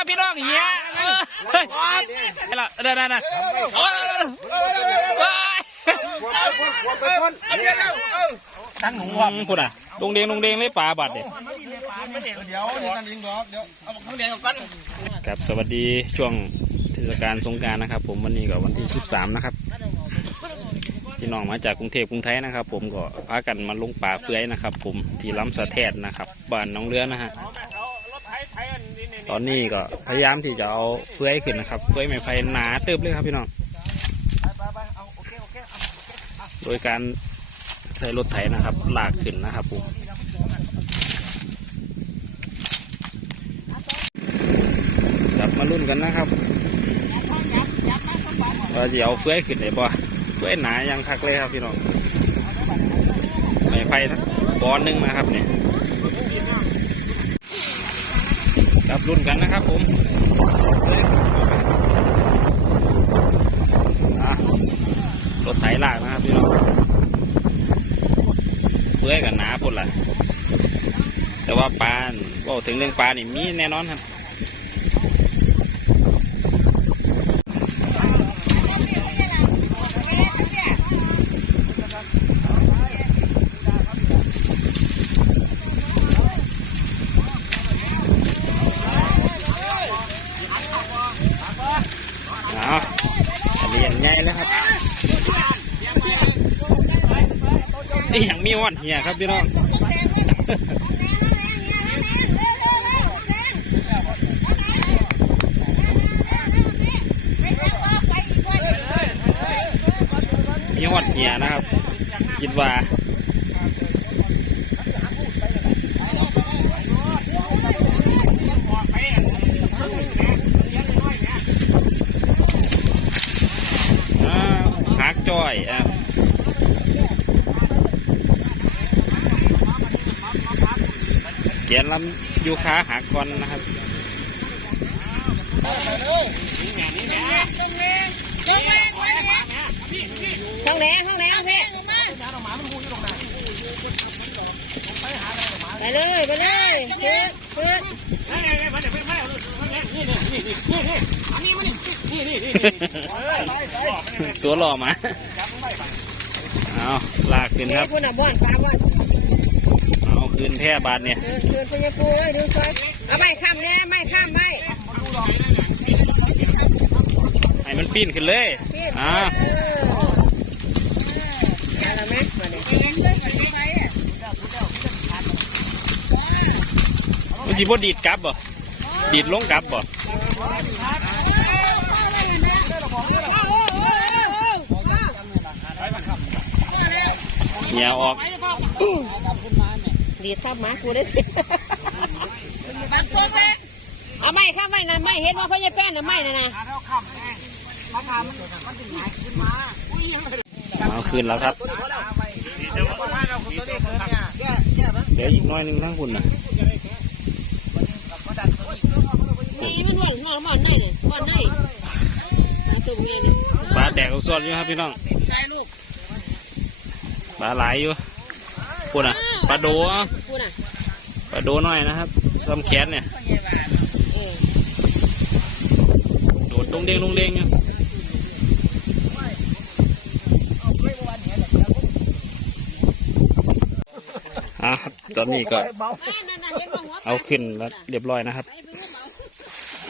ครับพี่น้องเฮียเออเฮ้ยนี่ละเดินนั่นน่ะโอ้ยตั้งหนูอืมพูดอะลงเดงลงเดงเลยปลาบัดเด็เดี๋ยวนี่ตั้งลิงดอกเดี๋ยวเอาข้างแดงกันครับสวัสดีช่วงเทศกาลสงการนะครับ ผมวันนี้ก็วันที่ 13 นะครับพี่น้องมาจากกรุงเทพกรุงไทยนะครับ ผมก็พากันมาลงป่าเฟือยนะครับ ผมที่ล้ำสะแทดนะครับบ้านน้องเรือนะฮะ ตอนนี้ก็พยายามที่จะเอาเฟือยขึ้นนะครับเฟือยไม้ไผ่หนาเติบเลยครับพี่น้องโดยการใช้รถไถนะครับลากขึ้นนะครับผมจับมารุ่นกันนะครับว่าจะเอาเฟือยขึ้นได้บ่เฟือยหนายังคักเลยครับพี่น้องไม้ไผ่บอนหนึงนะครับเนี่ย จับรุ่นกันนะครับผมรถไถลากนะครับพี่น้องเฟื้อกับหนาพุ่นละแต่ว่าปลาบอกถึงเรื่องปลานี่มีแน่นอนครับเอาอันนี้อย่างง่ายแล้วครับ นี่อย่างมีวันเฮียครับพี่น้องมีวันเฮียนะครับ คิดว่าอ่าหักจ้อยอะ เกียนลำยูคาหักก่อนะครับห้องแดงห้องแดงพี่ไปเลยไปเลยเพื่อเพื่อตัวหล่อมาเอาลากขึ้นครับ พูดน่ะบ่อนปลาบ่อนเอาขึ้นแท่บาทเนี่ยเดินเดินไปยังปูเอ้ยดูซอยเอาไม่ข้ามเนี่ยไม่ข้ามไม่ให้มันปีนขึ้นเลยพี่อ่าเออเอาละไหมมาเลยมันจีบดีดกลับบ่ดีดลงกลับบ่เหนียวออก ดีทับหมากูได้สิเอาไม่ข้ามไม่นะไม่เห็นว่าพ่อใหญ่แป้นน่ะไม่นะนะเอาขึ้นแล้วครับ เดี๋ยวอีกหน้อยหนึงทั้งคุณนะนี่มันหวานหวานหวานไหนเนี่ยหวานไหนมาตุ่มไงเนี่ยปลาแดกสดอยู่ครับพี่น้องใช่ลูกปลาหลายอยู่ คุณอะปลาโดอะพูดน่ะปลาโดหน่อยนะครับซ้ำแขนเนี่ยเออโดดดงเด้งดงเด้งอยู่อะครับตอนนี้ก็นั่นน่ะเห็นว่าหัวเอาขึ้นแล้วเรียบร้อยนะครับ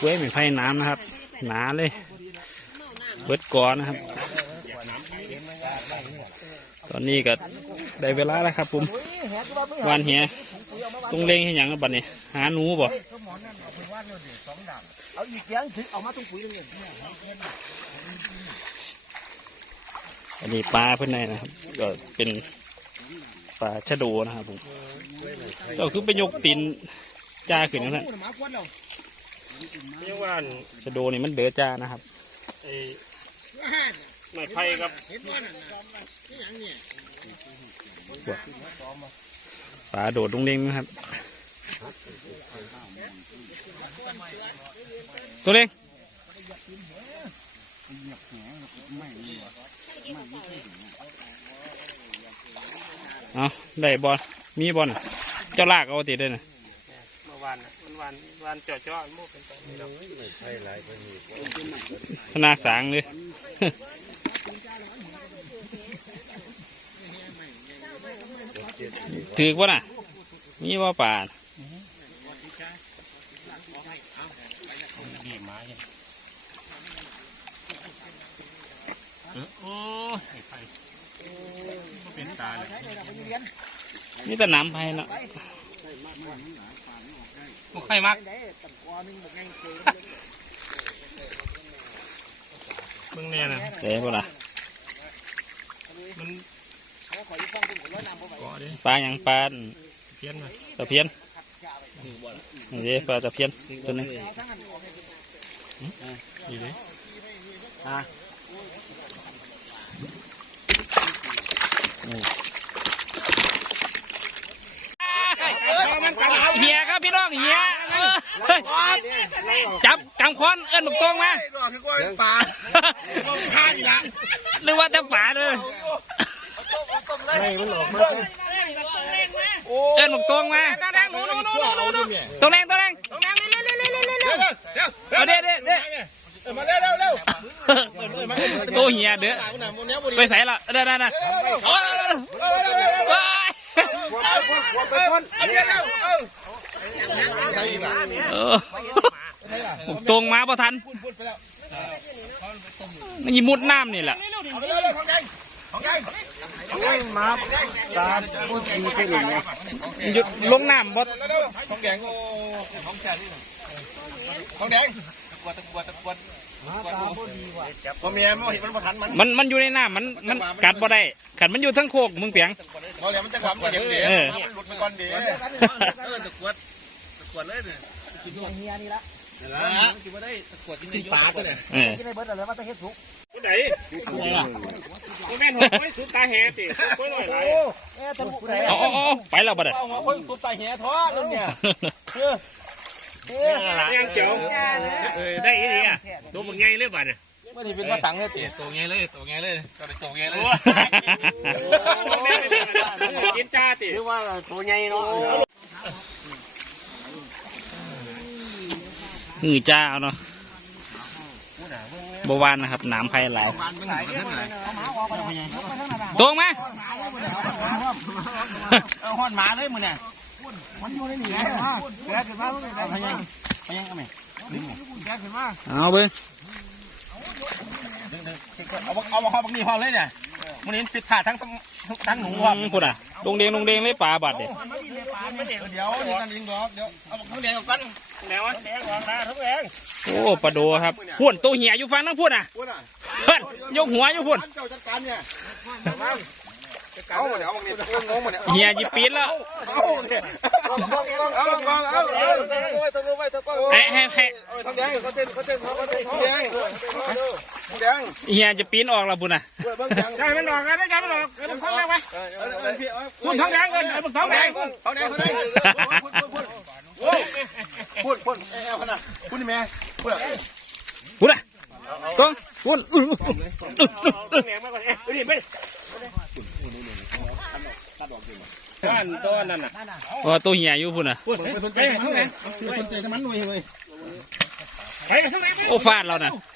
กล้วยไม่ไผ่น้ำนะครับ หนาเลย เบิดกอนะครับ ตอนนี้ก็ ได้เวลาแล้วครับผมวานเหียตรงเล้งให้หยังกับบัดนี้หาหนูบ่เอาอีกเสียงถือเอามาตรงปุ๋ยเลยอันนี้ปลาเพื่อนในนะครับ ก็เป็นปลาชะโดนะครับผมก็คือไปยกตีนจ้าขึ้นนั่นแหละหมาควนเรานี่ว่าอันชะโดนี่มันเดือจ้านะครับไอ้ไม้ไผ่กับ เห็นว่านั่นน่ะนี่อย่างเนี่ยปลาโดดลงเด้งนะครับ ตัวเล็กเอาได้บอลมีบอลเจ้าลากเอาติดเลยนะเมื่อวานน่ะมันหวานหวานเจาะเจาะโม่เป็นไปไม่ได้ขนาดสางเลย ถือกว่าน่ะ มีว่าป่าดีไม้โอ้ยไปเป็นตาเลยมีแต่น้ำไผ่เนาะบ่ใครมักมึงเนี่ยนะเจ๊ป่ะล่ะมันก่อดิ ปลาอย่างปลาตะเพียนนี่เด้ปลาตะเพียนตัวนึงดีเลยเฮียครับพี่น้องเฮียจับกำคอนเอิ้นหมกตรงมาดอกคือก้อยปลาข้าอี กละนึกว่าแต่ป่าเลยเอิ้นหมกตรงมาตัวแดงหนูหนูหนูหนูหนูเนี่ยตัวแรงตัวแรงเร็วเร็วเร็วเอาเด้เด้เด้มาเร็วเร็วเร็วตัวเฮียเด้อหน้ามันเนี้ยบุรีไปใส่ละเด้อเด้อเด้อโอ้ยว้ายไปพ่นเอาเร็วเร็วเออเออหมกตรงมาประทันพูดพูดไปแล้วมันยิมุดน้ำนี่แหละเอาเร็วเร็วของแดงของแดง มาตาพูดดีไปเลยไงหยุดลงน้ำบ่เร็วเร็วของแดงโอ้ของแดงของแดงตะกวดตะกวดตะกวดพอเมียมันเห็นมันประทันมันมันมันอยู่ในน้ำมันมันกัดบ่ได้กัดมันอยู่ทั้งโคกมึงเปียงเราเดี๋ยวมันจะขำก็เดี๋ยวเดี๋ยวมันหลุดไปก่อนเดี๋ยวตะกวดตะกวดเลยเนี่ยกินเฮียนี่ละ กินมาได้ตะกวดกินปลาตัวเนี่ยเออผู้ใดผู้แม่นหัวไม่สุดตาแห่ติผู้หน่อยไรเอาเอาเอาไปแล้วบ่ได้เอาหัวคนสุดตาแห่ท้อนั่นเนี่ยยังเจียวเออได้อีนี่อะตัวมึงไงเลยบ้านเนี่ยไม่ได้เป็นภาษาเนี่ยตีตัวไงเลยตัวไงเลยก็ได้ตัวไงเลยแม่เป็นกินจ้าติหรือว่าตัวใหญ่เนาะ หือจ้าเอาเนาะบวานนะครับน้ำไผ่หลายตรงมาเอาหอนหมาเลยมึงเนี่ยมันอยู่ในนี่แหละแกขึ้นมามึงเนี่ยพยังพยังเอาไหมแกขึ้นมาเอาเบิ้งเอาเอามาข้อบักนี่ห้องเลยเนี่ยมันนี่ปิดขาทั้งทั้งหนูครับพูดอะลงเดงลงเดงเลยปลาบัดเด็ เดี๋ยวนี่กันลิงดอกเดี๋ยวเอาข้างแดงกันแนวแดงวางหน้าทุกแรงโอ้ปลาโดครับพูดตัวเหี่ยอยู่ฟังนั่งพูดอะพูดอะเพิ่นยกหัวอยู่พูดเจ้าจัดการเนี่ย เอาเดี๋ยวเอาเนี่ยงงหมดเนี่ยเหี่ยหยิบปีนแล้วเอาเนี่ยเอาเอาเอาเอาให้ให้ให้ทองแดงเขาเต้นเขาเต้นเขาเต้นทองแดงทองแดงเหี่ยจะปีนออกแล้วพูดอะเบิ้งแดงใช่ไม่หลอกกันได้จับไม่หลอกกันท้องแดงไหมคุณท้องแดงก่อนเอาท้องแดงทองแดงทองแดงพูดพูดพูดพูดเอาขนาดพูดนี่แม่พูดพูดอะกองพูดอื้ออื้ออื้อท้องแดงมาก่อนเอ๊ะนี่ไต้นต้นนั่นน่ะอ๋อตัวเหี่ยอยู่พูดอะ พูดคนใจมันเลยคนใจมันรวยเลยไปท้งแดงโอ้ฟาดเราเฮ้ยป่าอืมไม่ใส่ตีจนไม่หักเลยเดียวแต่ไม่งงมันจังไหนจับปลาเขาเออเออเป็นไหนตาย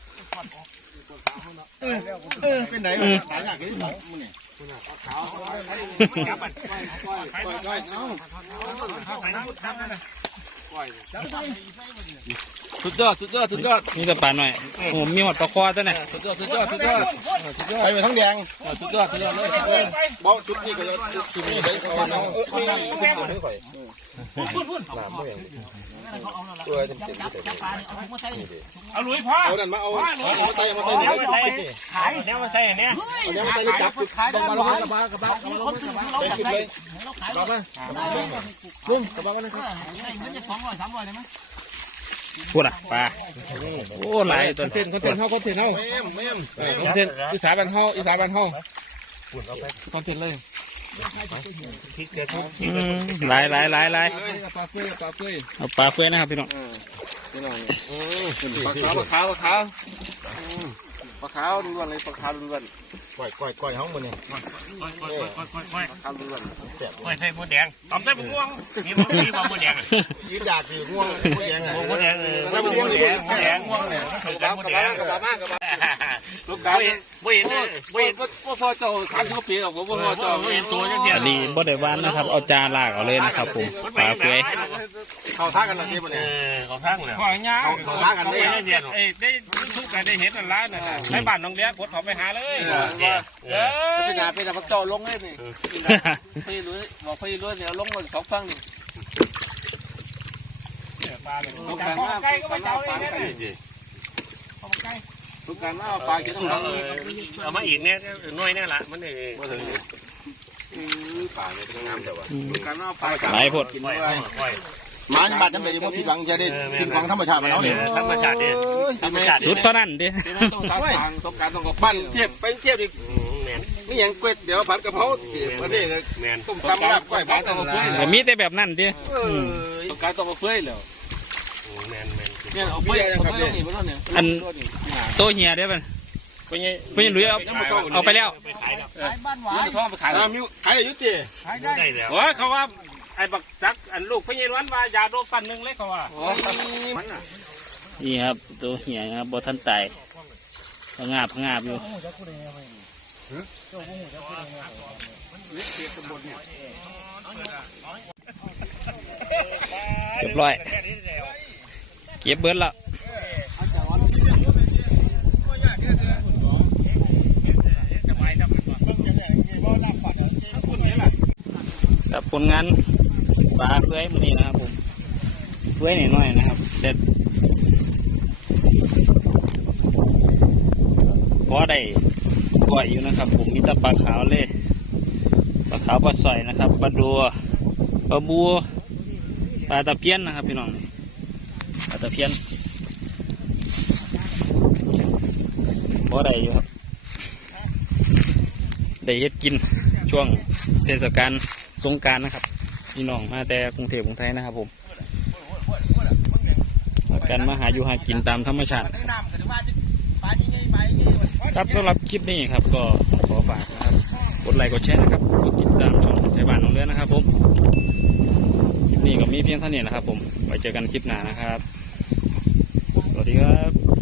เออเออเป็นะจับนั่นน่ะ สุดยอดสุดยอดสุดยอดนี่แต่ปลาหน่อยโอ้มีหอดปลาคอตัวเนี่ยสุดยอดสุดยอดสุดยอดสุดยอดไปไปทั้งแดงสุดยอดสุดยอดเลยบอกจุดนี้ก็จุดนี้ไปก่อนเนาะเออเออเออไม่ค่อยน้ำไม่อย่างตัวเต็มเต็มเต็มเอาลุยพ่อเอาดันมาเอาเอามาไต่มาไต่แนวมาใส่ขายแนวมาใส่เนี่ยเอาเนี่ยมาไต่จับจุดตรงมาลงกระบะกระบะกระบะไปขึ้นเลยบอกเลยลุงกระบะกันนะครับพูดอะปลาโอ้หลายตัวเต้นเขาเต้นเฮาเขาเต้นเฮาแม่มแม่มเขาเต้นอีสานบ้านเฮาอีสานบ้านเฮาเขาเต้นเลยอืมหลายหลายหลายหลายปลาเฟือยปลาเฟือยเอาปลาเฟือยนะครับพี่น้องนี่น้องปลาขาวปลาขาวปลาขาวปลาขาวล้วนเลยปลาขาวล้วน ก้อยก้อยก้อยห้องมันเนี่ยค่อยค่อยค่อยค่อยค่อยปลาขาวล้วนแซ่บค่อยใส่หมูแดงตอมใส่หมูม่วงมีมันมีความหมูแดงยืดยาคือง่วงหมดแดงอะหมูแดงเออถ้าหมันมูง่วงแดนี่งหมูแดงง่วงเนี่ยกระกบะระกระบะบะกระบะกระบะลูกกาบ่เห็นบ่เห็นบ่เห็นพ่อพ่อเจ้าสามสิบปีหรอกผมพ่อเจ้าบ่เห็นตัวจังเดียวอันนี้บ่ได้หวานนะครับเอาจานลากเอาเลยนะครับผมปลาเฟือยเข้าท่ากันนะที่มันเอเนี่ยอเขาทั้งเลยขอยาเขาท้ากันได้เดียวเอ้ได้ทุกการได้เห็นอันล้านน่ะในบ้านน้องเลี้ยกดเขาไปหาเลยเออเป็นงานเป็นแบบเจ้าลงเลยนี่พี่รู้บอกพี่รู้เนี่ยลงมาสองฟังนี่ทุกการมาใกล้ก็ไปเจ้าเลยนะทุกการมาปลากินต้องเอามาอีกเนี่ยน้อยเนี่ยละมันเองมาถึงป่าเนี่ยเป็นน้ำแต่ว่าทุกการมาปลาหลายพดกินค่อยด้วยค่อยห มาบาดจำเป็นที่พวกผิดหวังจะได้กินของธรรมชาติมาแล้วเนี่ยธรรมชาติเนี่ยธรรมชาติสุดเท่านั้นเด้ต้องทางต้องการต้องกับปั้นเทียบไปเทียบอีกแมนนี่ยังเกวดเดี๋ยวผัดกะเพราเทียบอันนี้แมนต้มตำลาบก้อยผัดต้องมาเฟื่อยแต่มีแต่แบบนั้นเด้ต้องการต้องมาเฟื่อยแล้วแมนแมนเนี่ยเอาเฟื่อยเอาเฟื่อยนี่มาแล้วเนี่ยอันโตเหียได้ป่ะก็ยังเพิ่นหลุยเอาเอาไปแล้วไปขายแล้วนี่ท้องไปขายแล้วมิ้วขายอายุตีได้แล้วโอ้เขาว่า ไอ้บักจักอันลูกพญาล้วนว่ายาโดฟันหนึ่งเลยเขาว่านี่ครับตัวเหียครับบ่ทันตายพะงาบพะงาบอยู่เรียบร้อยเก็บเบิดแล้วกับผลงาน ปลาเฟือยมันนี้นะครับผมเฟือยหน่อยๆนะครับเด็ดพอได้กว่าอยู่นะครับ ผมมีแต่ปลาขาวเลยปลาขาวปลาใสนะครับปลาดัวปลาบัวปลาตะเพียนนะครับพี่น้องปลาตะเพียนพอได้อยู่ครับได้เฮ็ดกินช่วงเทศกาลสงการนะครับ พี่น้องมาแต่กรุงเทพกรุงไทยนะครับผมมากันมาหาอยู่หากินตามธรรมชาติครับสำหรับคลิปนี้ครับ ก็ขอฝากนะครับกดไลค์กดแชร์นะครับกดติดตามช่องไทยบ้านน้องเรือนะครับผมคลิปนี้ก็มีเพียงเท่านี้นะครับ ผมไว้เจอกันคลิปหน้านะครับ สวัสดีครับ